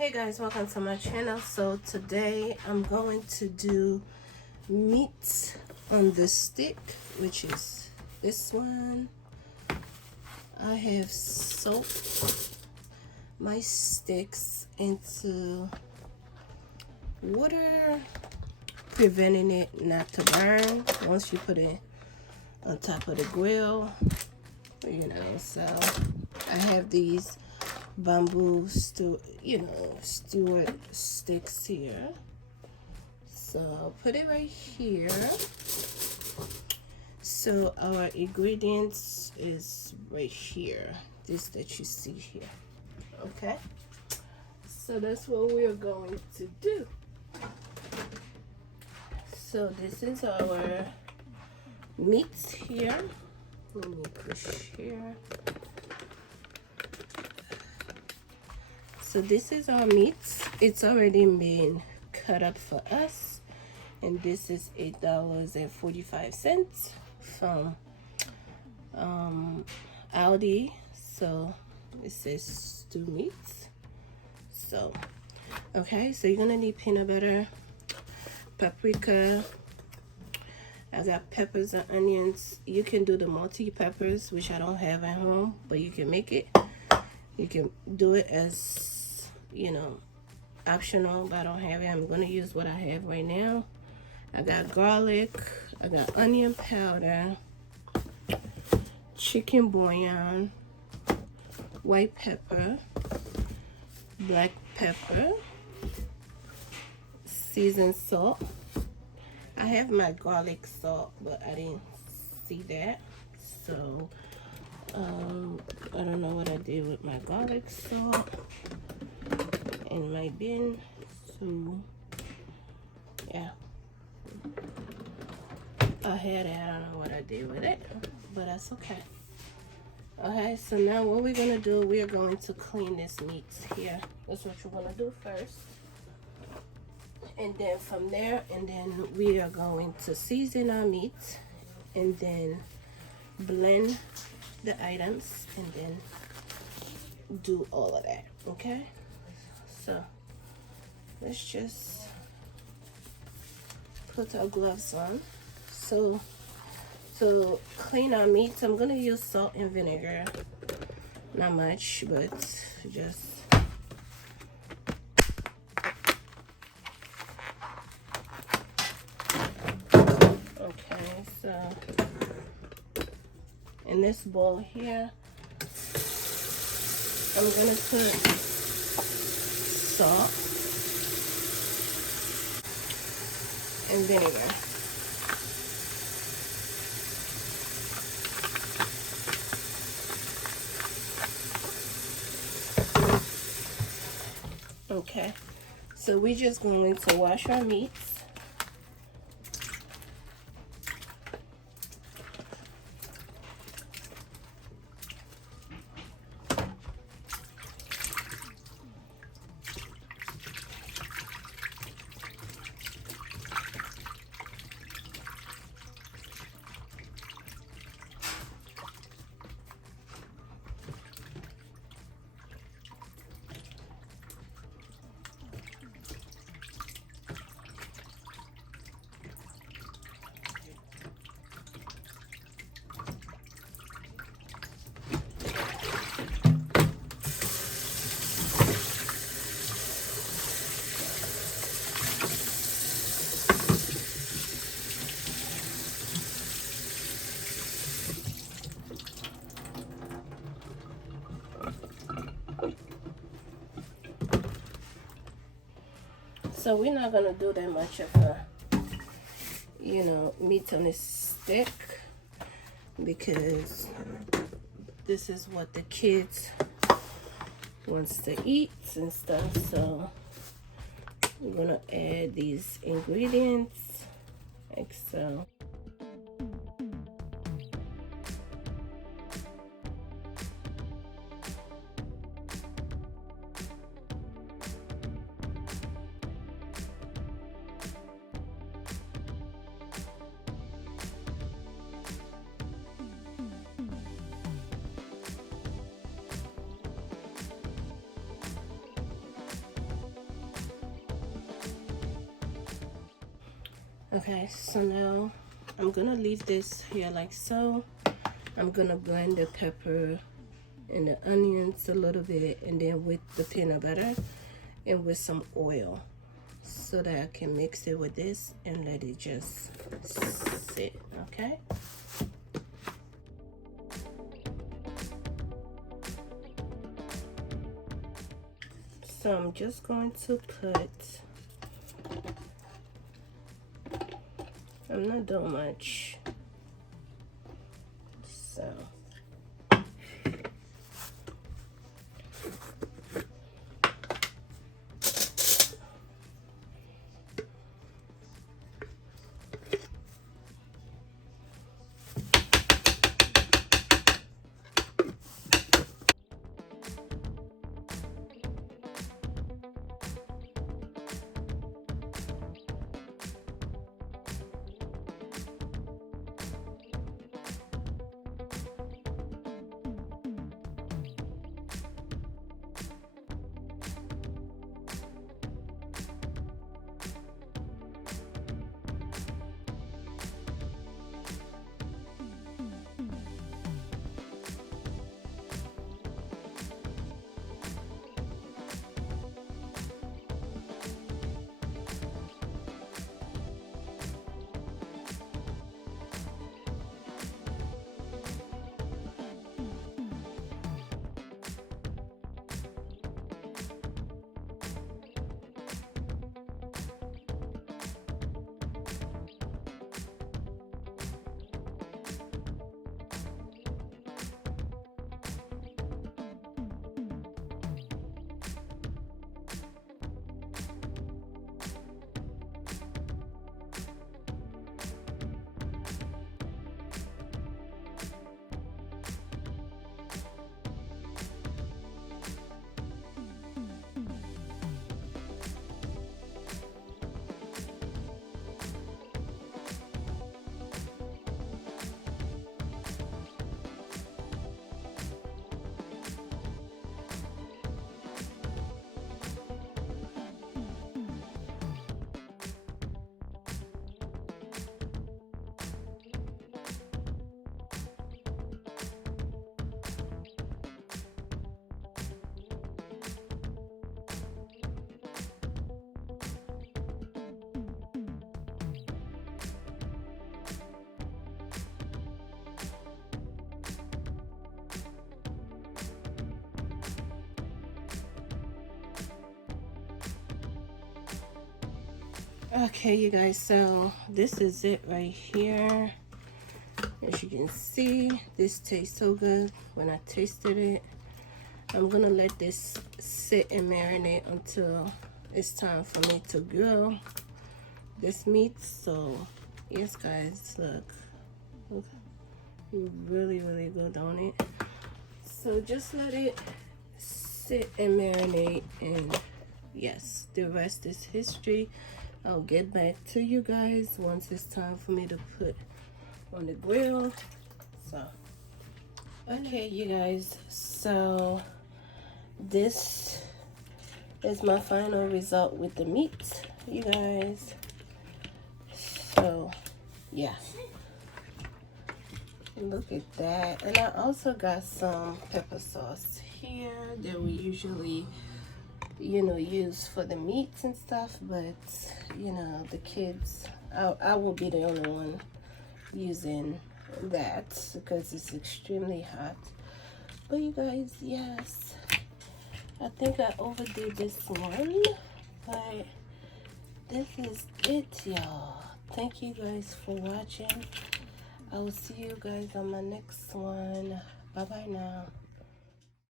Hey guys, welcome to my channel. So today I'm going to do meat on the stick, which is this one. I have soaked my sticks into water, preventing it not to burn once you put it on top of the grill, so I have these bamboo stewart sticks here. So I'll put it right here. So our ingredients is right here, this that you see here. Okay, so that's what we're going to do. So this is our meat here. Let me push here. So this is our meat. It's already been cut up for us, and this is $8.45 from Aldi. So it says stew meat. So okay, so you're gonna need peanut butter, paprika. I got peppers and onions. You can do the multi peppers, which I don't have at home, but you can make it. You can do it as optional, but I don't have it. I'm gonna use what I have right now. I got garlic, I got onion powder, chicken bouillon, white pepper, black pepper, seasoned salt. I have my garlic salt, but I didn't see that, so I don't know what I did with my garlic salt in my bin. So yeah, I had it. I don't know what I did with it, but that's okay. Okay, so now what we're gonna do, we're going to clean this meat here. That's what you're gonna do first, and then from there, and then we are going to season our meat, and then blend the items, and then do all of that. Okay, so let's just put our gloves on. So to clean our meat, I'm gonna use salt and vinegar. Not much, but just okay. So in this bowl here, I'm gonna put salt and vinegar. Okay, so we're just going to wash our meats. So we're not gonna do that much of a, meat on this stick, because this is what the kids wants to eat and stuff. So we're gonna add these ingredients like so. Okay, so now I'm gonna leave this here like so. I'm gonna blend the pepper and the onions a little bit, and then with the peanut butter and with some oil, so that I can mix it with this and let it just sit. Okay. So I'm just going to put, I'm not doing much, so okay, you guys, so this is it right here. As you can see, this tastes so good when I tasted it. I'm gonna let this sit and marinate until it's time for me to grill this meat. So yes guys, look, really good on it. So just let it sit and marinate, and yes, the rest is history. I'll get back to you guys once it's time for me to put on the grill. So okay, you guys, so this is my final result with the meat, you guys. So yeah, look at that. And I also got some pepper sauce here that we usually, you know, use for the meats and stuff, but you know, the kids, I will be the only one using that because it's extremely hot. But you guys, yes, I think I overdid this one, but this is it, y'all. Thank you guys for watching. I will see you guys on my next one. Bye bye now.